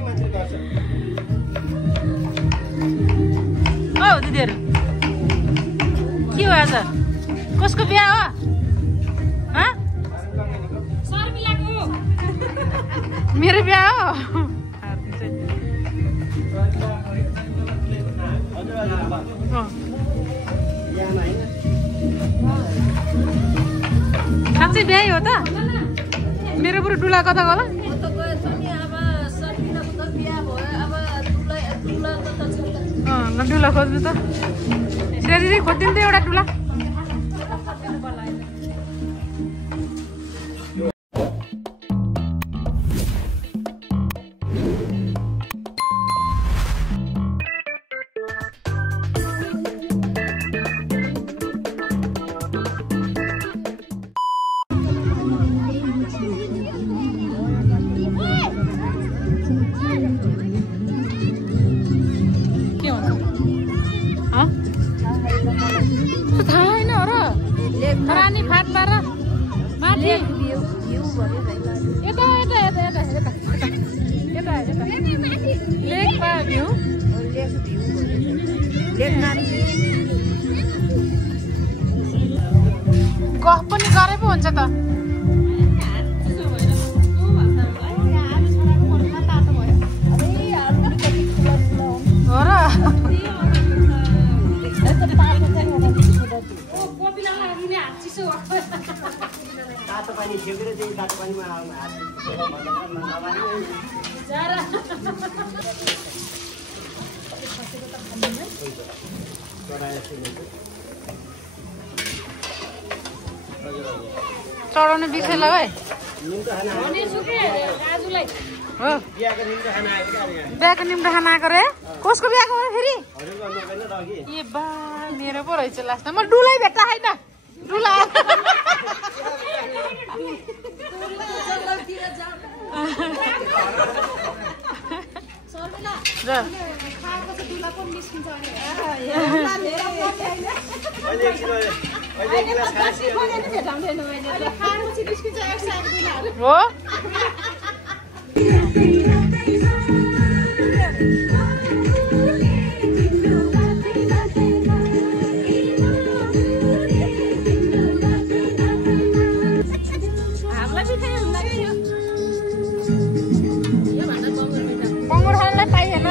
ओ दिदीहरु के हो आज कसको बिहा हो ह शर्मिलाको मेरो बिहा हो साँच्चै बिहा हो त मेरो पुरो डुला कता होला डुला खोज्नु त दिदी खोजिदिनु त एउटा डुला रानी फाट बार माथि यता लेक पा भ्यू गफ पनि गरे पो हुन्छ त हो र तातो पानी छेकेर चाहिँ तातो पानीमा चढाउने विषय लगाए बिहाको निम्तो खाना आएको रे कसको बिहाको हो फेरि ए बा मेरो पो रहेछ लास्टमा म डुलै भेट्टा होइन डुला हो बङ्गुर खानलाई पाइएन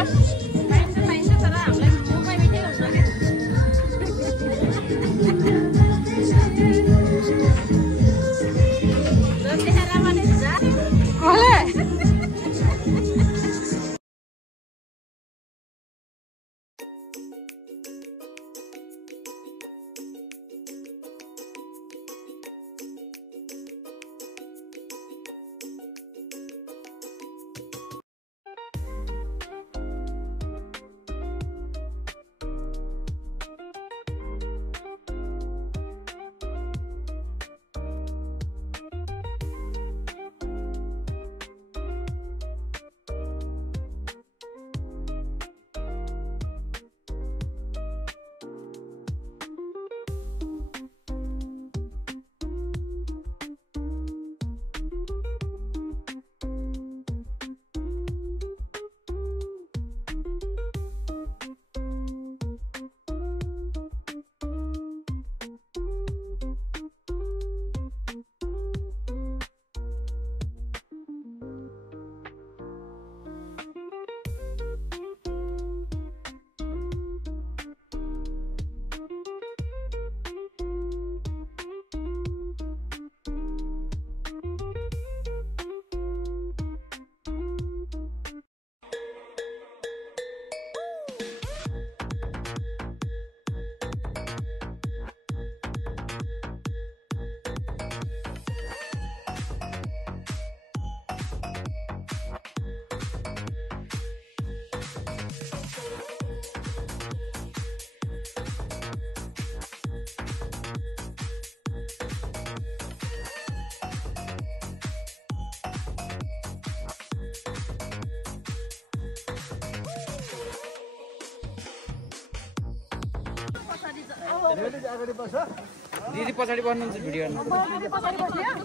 दिदी पछाडि बस्नुहुन्छ भिडियो गर्न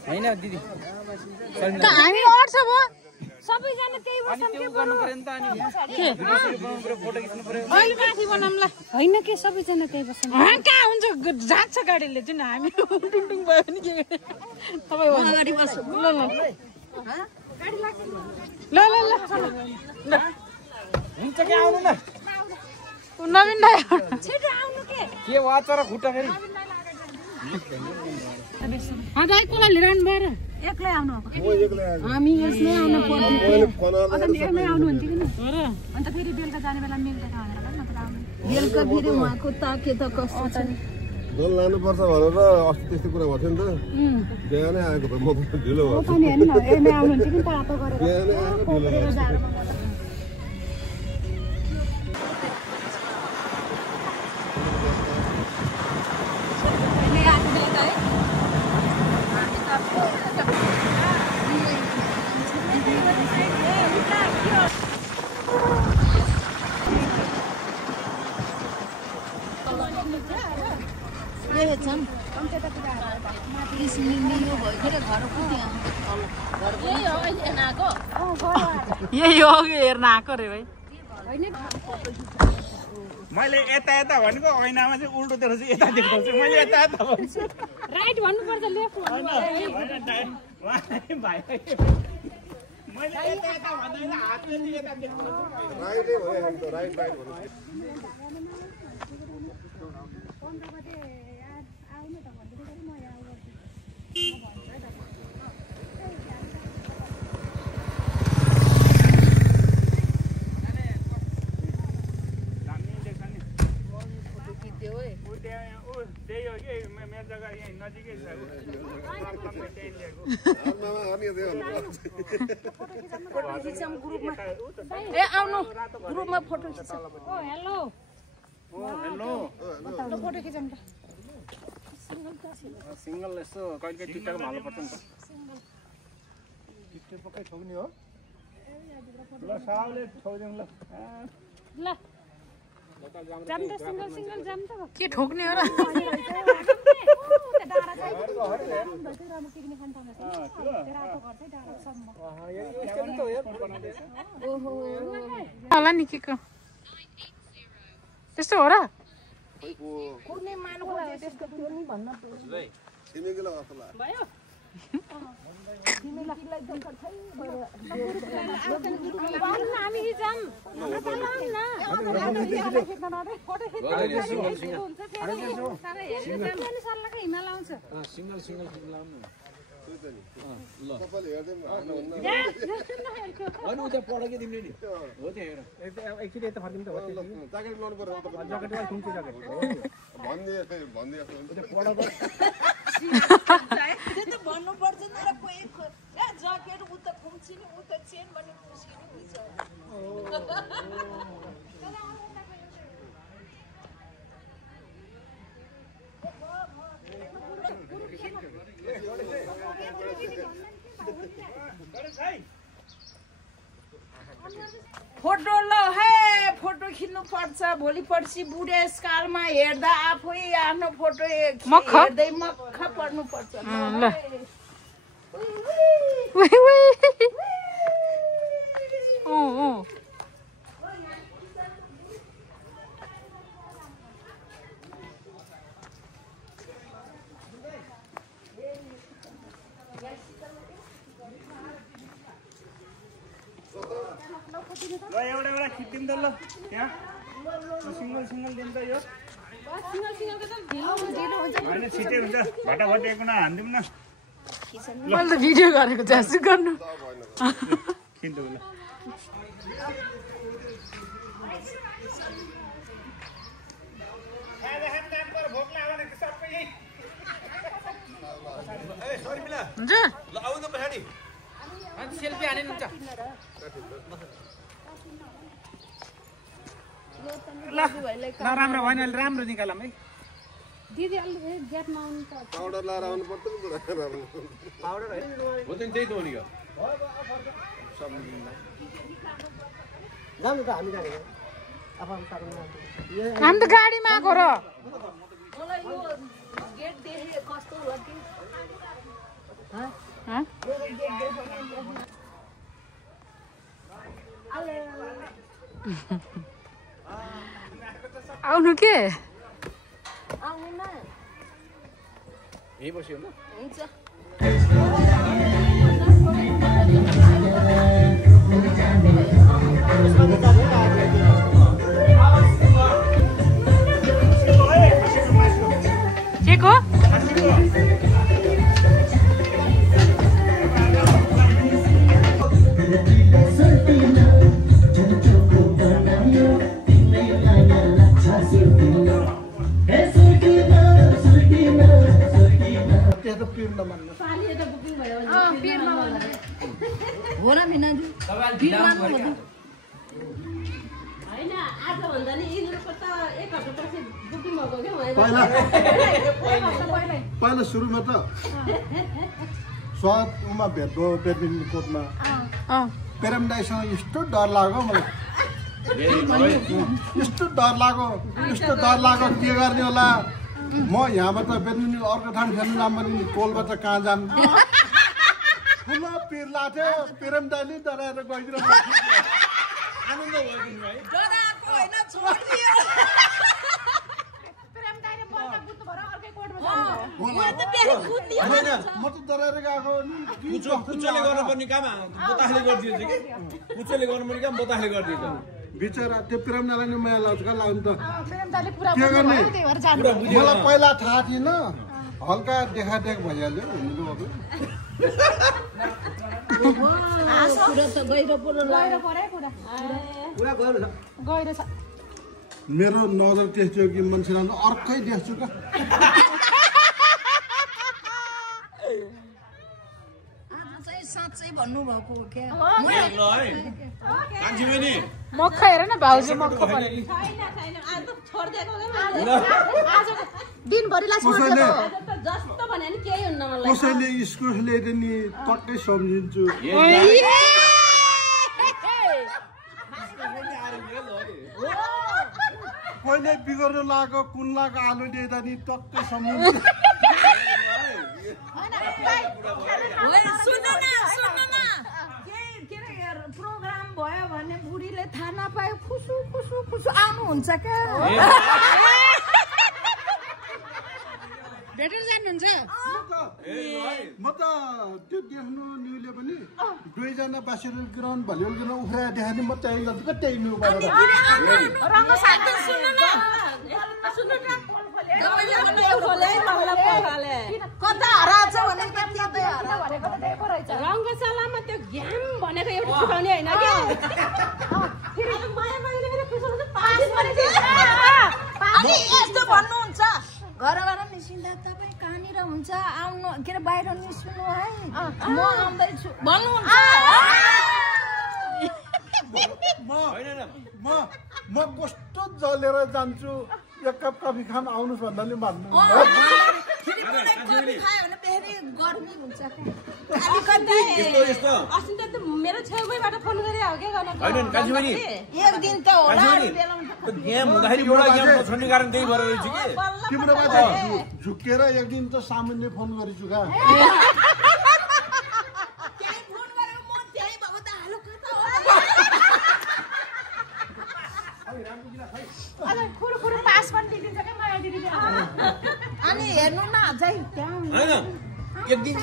हैन दिदी हामी अट्छ भो सबैजना त्यही बस्छन् के गर्नु पर्यो नि त अनि के फोटो खिच्नु पर्यो अहिले माथि बनाउँला होइन के सबैजना त्यही बस्छन् कहाँ हुन्छ झाँक्छ गाडीले जुन हामी टुङटुङ भयो भने के तपाईँ अगाडि बस्छु ल ल ल ल ल हुन्छ के आउनु न नवीन दाइ छिटो आउनु के वाच र खुट्टा फेरि दाइ कसलाई लिएर आउनु भयो र एक्लै आउनु हामी यसमै आउनु पर्छ अन्त यसमै आउनु हुन्थ्यो कि अन्त फेरि बेलुका जाने बेला मिल्दैन भनेर नत्र आउनु बेलुका फेरि उहाँको ताके त कस्तो छ दल लानुपर्छ भनेर अस्ति त्यस्तो कुरा भएको थियो नि त बिहानै आएको त म ढिलो भयो पनि हेर्नु न यसमै आउनुहुन्थ्यो कि तातो गरेर बिहानै आएको ढिलो भयो यही हो कि हेर्न आएको रे भाइ मैले यता यता भनेको ऐनामा चाहिँ उल्टो देखाउँछु यता देखाउँछु मैले यता यता भन्छु राइट भन्नुपर्छ लेफ्ट मैले यता यता भन्दैन हातले यता देखाउँछु राइटै भयो हामी त राइट राइट भन्नु त्यही हो कि मेरो जग्गा यहीँ नजिकै छ ए आउनु ग्रुपमा फोटो खिचौँ ओ हेलो हेलो फोटो खिचौँ त सिंगल यसो कहिले टिकटकमा हाल्नु पर्छ नि त टिकटक पक्कै ठोक्ने हो ल साउले ठोक्दिउँ ल ल जाम त सिंगल सिंगल जाम त के ठोक्ने हो र होला नि के को त्यस्तो हो र छिमेकीलाई जस्तो लाग्यो हामी जाम हिमाल आउँछ सिंगल सिंगल तपाईँले हेर्दै अनि उता पढाकै तिमीले नि हो त्यहाँ हेर एकचोटि यता फर्किनु त हो ज्याकेट लाउनु पर्यो ज्याकेट वा कुन चाहिँ ज्याकेट भनिदिएको पढाको त्यो त भन्नुपर्छ नि र कोही ज्याकेट उता खुम्ची नि उता चेन भन्ने खुम्चिनु बुझ्छ फोटो ल हे फोटो खिच्नु पर्छ भोलि पर्सि बुढेसकालमा हेर्दा आफै आफ्नो फोटो हेर्दै मक्ख पर्नु पर्छ ल ल एउटा एउटा खिच्दिउँ त ल त्यहाँ सिंगल सिंगल दिउँ त यो होइन छिटै हुन्छ भटाभट एकना हानिदिउँ न मैले त भिडियो गरेको जस्तो गर्नु खिच्दो ल हुन्छ ल आउनु त पछाडि सेल्फी हाने हुन्छ ल राम्रो भएन अहिले राम्रो निकालौँ है दिदी अलि गेटमा आउनु त पाउडर लाएर आउनु पर्छ नि पुरा पाउडर है हो त त्यही त हो नि जानु त हामी जाने हामी त गाडीमा आएको र मलाई यो गेट देखे कस्तो हो कि आउनु के आउनुमा यही बस्यो न हुन्छ के को हो न मिनाजु होइन आजभन्दा नि यिनीहरूको त एक हप्तापछि बुकिङ भएको क्या पहिला सुरुमा त स्वादमा भेट भयो ब्याडमिन्टन कोर्टमा प्रेम दाइसँग यस्तो डर लाग्यो मलाई यस्तो डर लाग्यो के गर्ने होला म यहाँबाट ब्याडमिन्टन अर्को ठाउँ खेल्नु जाम भने कोलबाट कहाँ जाम ठुलो पिर लाग्थ्यो प्रेम दाइले डराएर गइदिनु आनन्द भयो डराएको होइन छोडिदियो म त डराएर गएको कुचोले गर्नुपर्ने काम बतासले गरिदिन्छ कि कुचोले गर्नुपर्ने काम बतासले गरिदिन्छ बिचरा त्यो प्रेम दाइलाई नि माया लाग्छ लाग्नु त के गर्ने मलाई पहिला थाहा थिएन हल्का देखादेख भइहाल्यो मेरो नजर त्यस्तो कि मान्छेलाई अर्कै देख्छु क्या साँच्चै भन्नुभएको हो क्या मक्ख हेर न भाउजू मक्ख कसैले इस्कुस ल्याइदियो नि टक्कै सम्झिन्छु कहिले बिगर्नु लागेको कुन लागेको आलु ल्याइदा नि टक्कै सम्झिन्छु प्रोग्राम भयो भने बुढीले थाहा नपायो खुसु खुसु खुसु आउनुहुन्छ क्या भेटेर जानुहुन्छ म त त्यो देख्नु न्युले पनि दुईजना बास्केटबल ग्राउन्ड भलिबल ग्राउन्ड उफ्राएर देखायो नि म त्यही गर्छु त्यही न्यु कता हराएको छ भने रङ्गशालामा त्यो घ्याम भनेको एउटा छुटाउने होइन अनि यस्तो भन्नुहुन्छ घरबाट निस्किँदा तपाईँ कहाँनिर हुन्छ आउनु के अरे बाहिर निस्किनु है म आउँदैछु भन्नुहुन्छ म कस्तो जलेर जान्छु एक कप कफी खान आउनुहोस् भन्दा नि भन्नु अस्ति त मेरो छेउबाट फोन गरे हो क्या एक दिन त होला तिम्रो बाटो झुकेर एक दिन त सामान्य फोन गरेछु का अनि हेर्नु न अझै एक दिन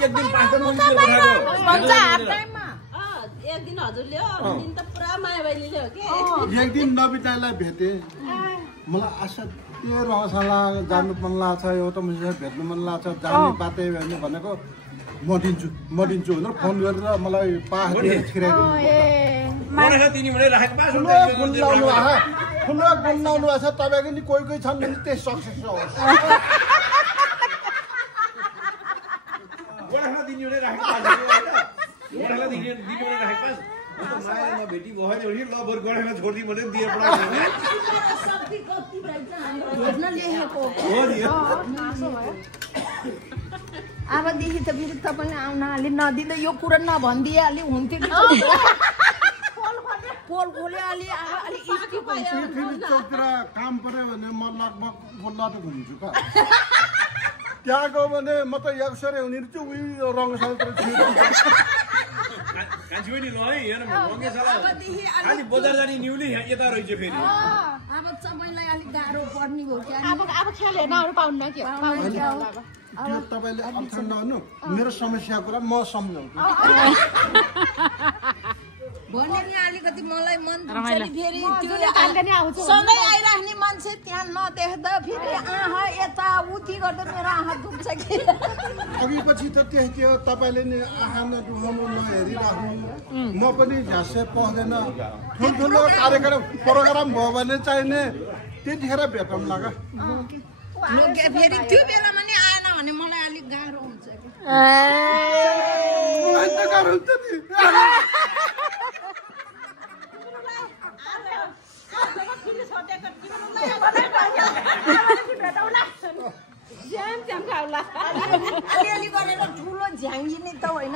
एक दिन हजुरले हो दिन त पुरा माया बहिनीले हो कि एक दिन नबितालाई भेटे मलाई आशा त्यो रहसाला जानु मन लाग्छ एउटा मान्छेलाई भेट्नु मन लाग्छ जाने बाटै हेर्नु भनेको म दिन्छु भनेर फोन गरेर मलाई पाहाडतिर छिराइदिनु ठुलो गुन्नाउनु भएको छ तपाईँको नि कोही छन् भने त्यही सक्सेस होस् अबदेखि त फेरि तपाईँले आउन अलि नदिँदा यो कुरा नभनिदिइहाल्यो हुन्थ्यो पोल खोल्यो अलि चौतिर काम पर्यो भने म लगभग बोल्लाट घुम्छु का त्यहाँ गयो भने म त एकसरे हुने चाहिँ उही रङ्गशालतिर कान्छी पनि ल है हेर मङ्गे साला खालि बजार जाने न्युली यता रहेछ फेरि अब सबैलाई अलिक गाह्रो पर्ने भयो क्या अब खेल हेर्नहरू पाउन्न के त्यो तपाईँले अप्ठ्यारो नहुनु मेरो समस्याको कुरा म सम्झाउँछु भने नि अलिकति मलाई मन दुख्छ नि फेरि त्यो सधैँ आइराख्ने मान्छे त्यहाँ नदेख्दा फेरि आहा यता उति गर्दा मेरो आँखा दुख्छ कि अघि पछि त त्यही थियो तपाईँले नि आँखा नदुखाउनु नहेरिराख्नु म पनि झ्यासै पाउँदैन ठुल्ठुलो कार्यक्रम प्रोग्राम भयो भने चाहिने त्यतिखेर भेटौँला क्या फेरि त्यो बेलामा नि आएन भने मलाई अलिक गाह्रो हुन्छ गाह्रो हुन्छ नि अलिअलि गरेर ठुलो झ्याङ्गिने त होइन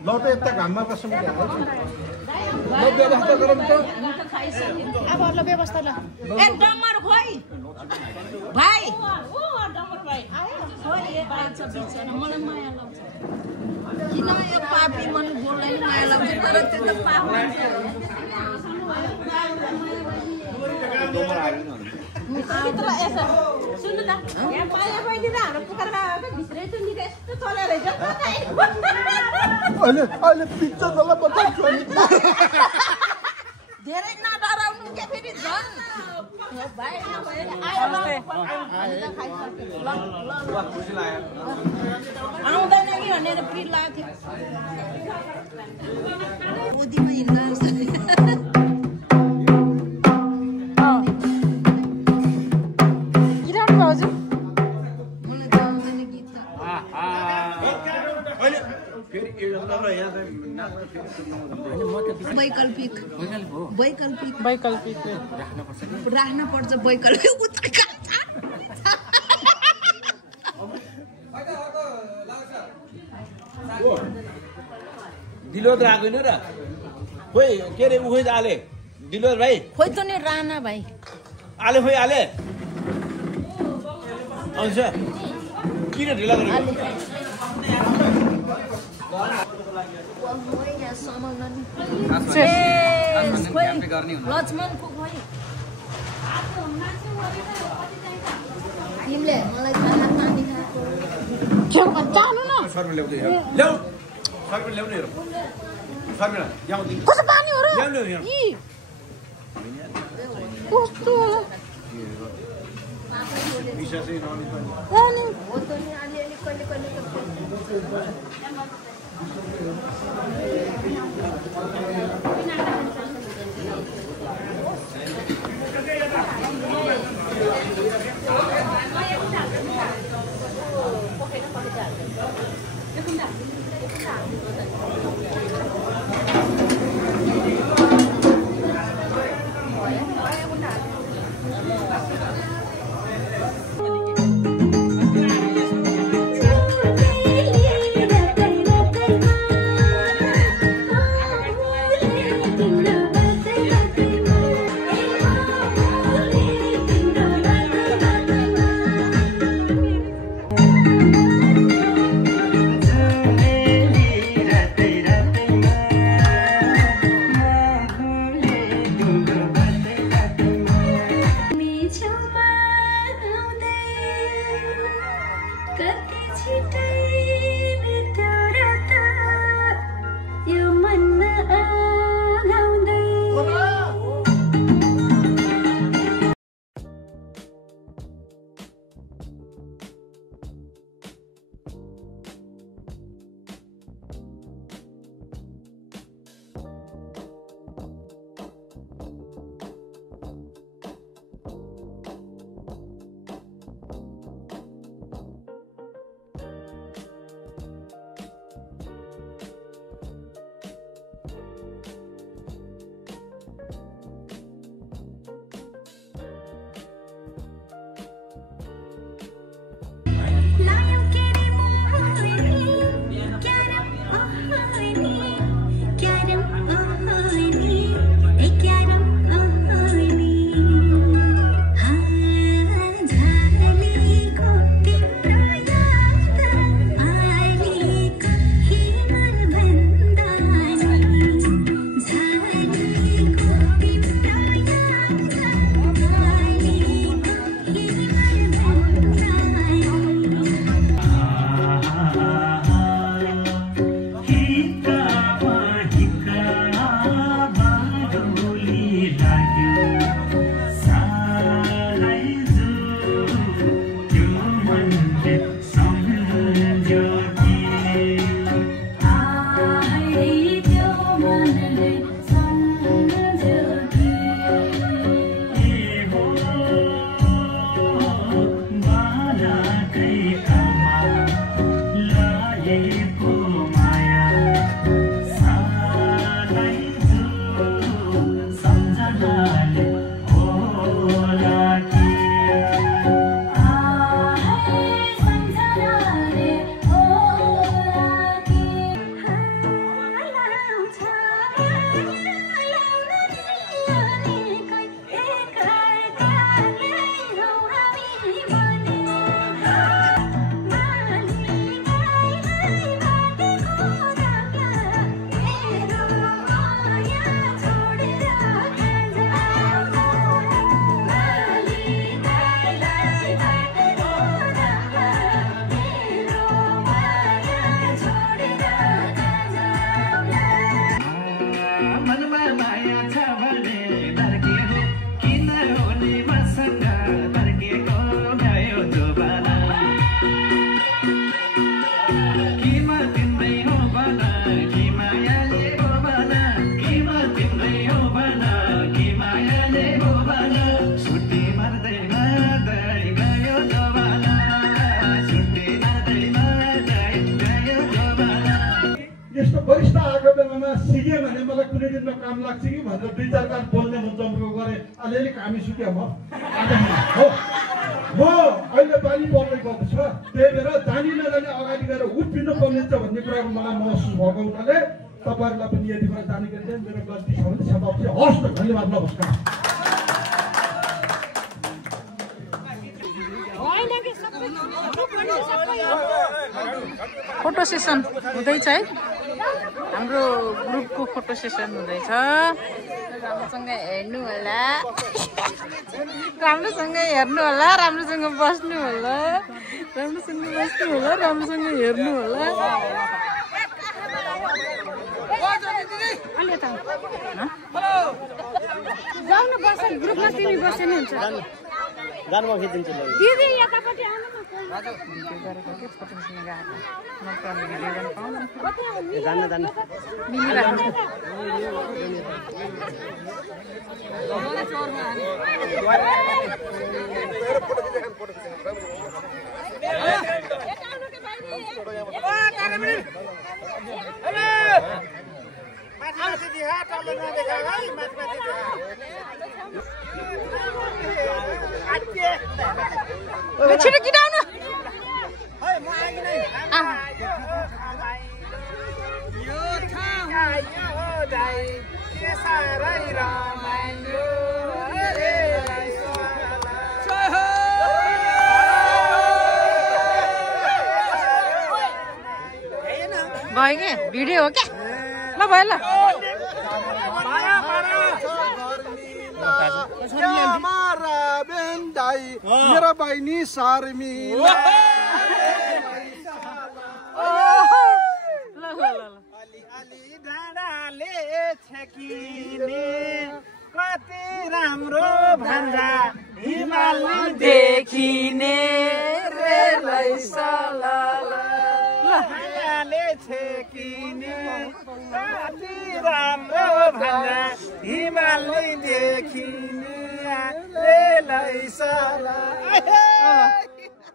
ल त यता घाममा बसौँ ल व्यवस्था गरौँ त अब ल व्यवस्था ल ए डम्बर खोइ भाइ मलाई माया लाग्छ किन यो पापी मन बोल्दैन माया लाग्छ तर त्यो त पाप सुन्नु त यहाँ माया बहिनी र हाम्रो पुकारमा भित्रै चुन्नी त यस्तो चलेर रहेछ अहिले पिक्चर जसलाई बताउँछु धेरै नडराउनु के फेरि झन् आउँदैन कि भनेर पिर लाग्थ्यो बुद्धिमा हिँड्दा वैकल्पिक राख्न पर्छ वैकल्पिक दिलोद आएको नि र खोइ के अरे उखै आले दिलोद भाइ खोइ त नि राणा भाइ आले खोइ आले आउँछ किन ढिला गरेको लक्ष्मण तिमीले मलाई खाना पानी जानु न सर्व ल्याउँदै ल्याउ सर्व ल्याउनु हेरौँ सर्व ल्याउ कस्तो पानी हो र ल्याउनु हेरौँ कस्तो होला विश्वासै नहुने वरिष्ठ आएको बेलामा सिकेँ भने मलाई कुनै दिनमा काम लाग्छ कि भनेर 2-4 काम बोल्ने म जम्को गरेँ अलिअलि कामी सुक्यो म अहिले पानी पर्दै गर्दैछ त्यही भएर जानी नजानी अगाडि गएर उठ्नु पर्नेछ भन्ने कुराको मलाई महसुस भएको हुनाले तपाईँहरूलाई पनि यति कुरा जानकारी दिएँ मेरो गल्ती छ भने समाप्ति हस् त धन्यवाद नमस्कार फोटो सेसन हुँदैछ है हाम्रो ग्रुपको फोटो सेसन हुँदैछ राम्रोसँग हेर्नु होला राम्रोसँग हेर्नु होला राम्रोसँग बस्नु होला राम्रोसँग बस्नु होला राम्रोसँग हेर्नु होला जाउन बस ग्रुपमा तिमी बस्नु हुन्छ गानमा खिचिन्छ दिदी यतापट्टि आउनु छिटो गिटाउन भयो के भिडियो हो क्या ल भयो ल मेरा बहिनी सार्मी कति राम्रो भन्दा हिमाल देखिने रे छेकिने कति राम्रो भन्दा हिमाल देखिने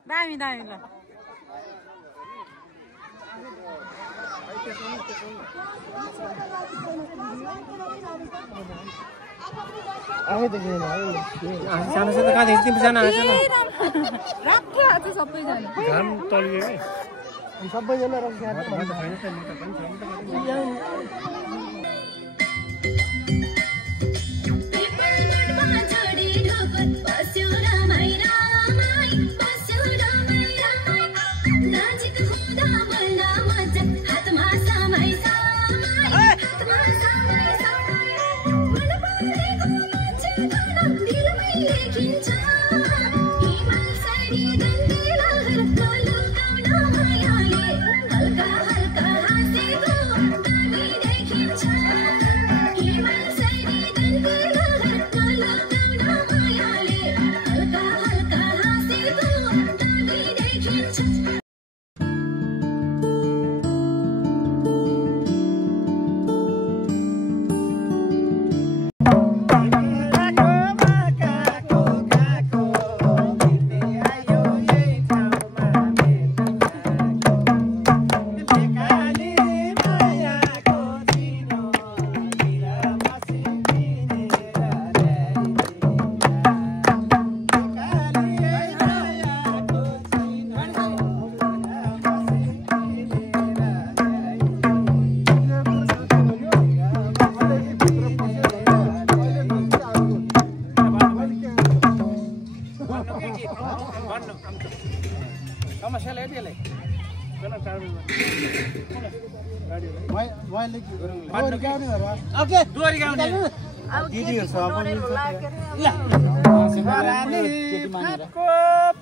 दामी दामी ल सबैजना He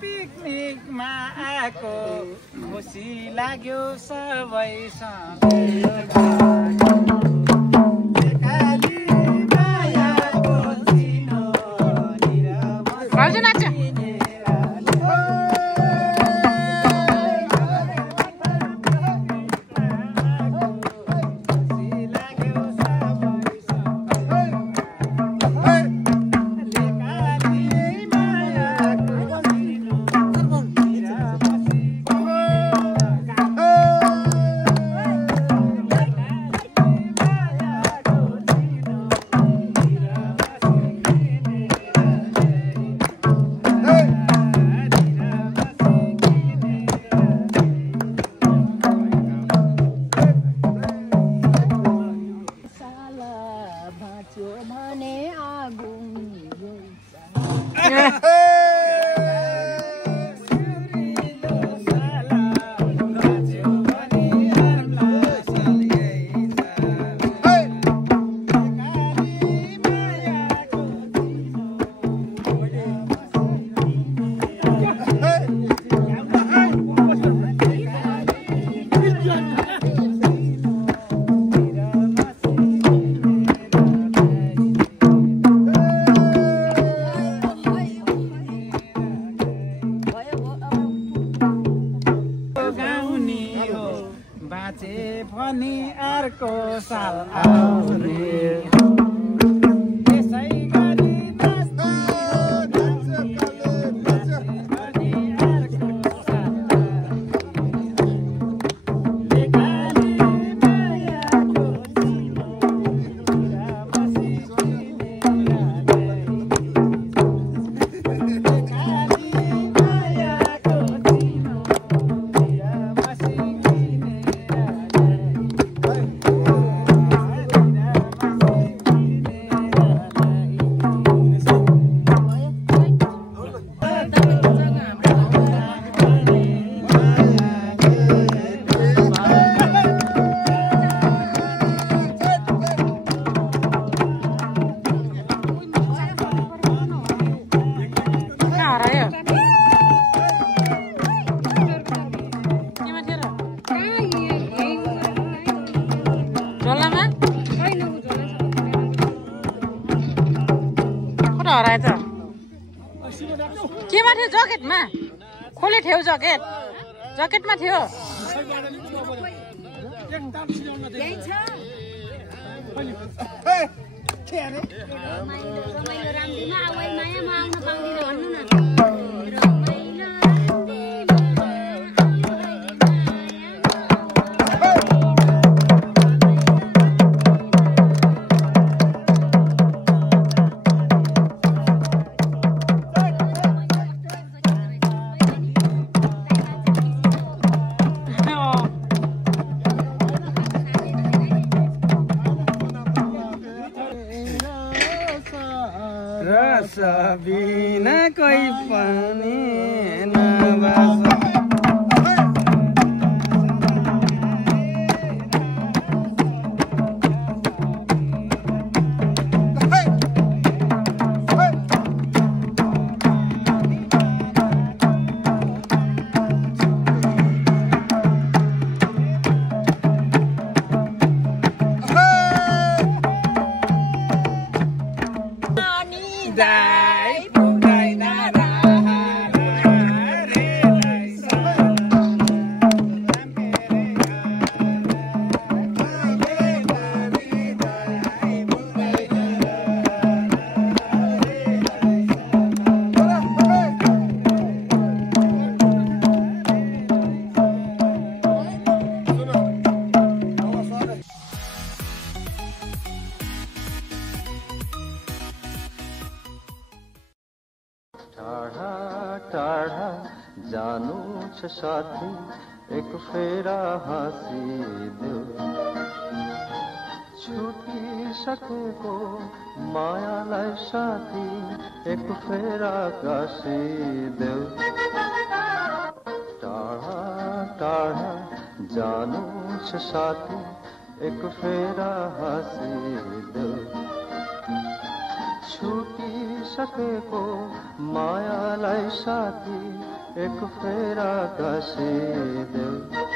पिकनिकमा आएको खुसी लाग्यो सबैसँग पनि अर्को साल आउने त्यसै गरी केमा थियो जकेटमा खोले थियो जकेटमा थियो बिना कोही पनि नबास टाढा जानु छ साथी एक फेरा हाँसिदेऊ छुटिसकेको मायालाई साथी एक फेरा गाँसिदेऊ टाढा टाढा जानु छ साथी एक फेरा हाँसिदेऊ छुटिसकेको मायालाई साथी एक फेरा घसिदेऊ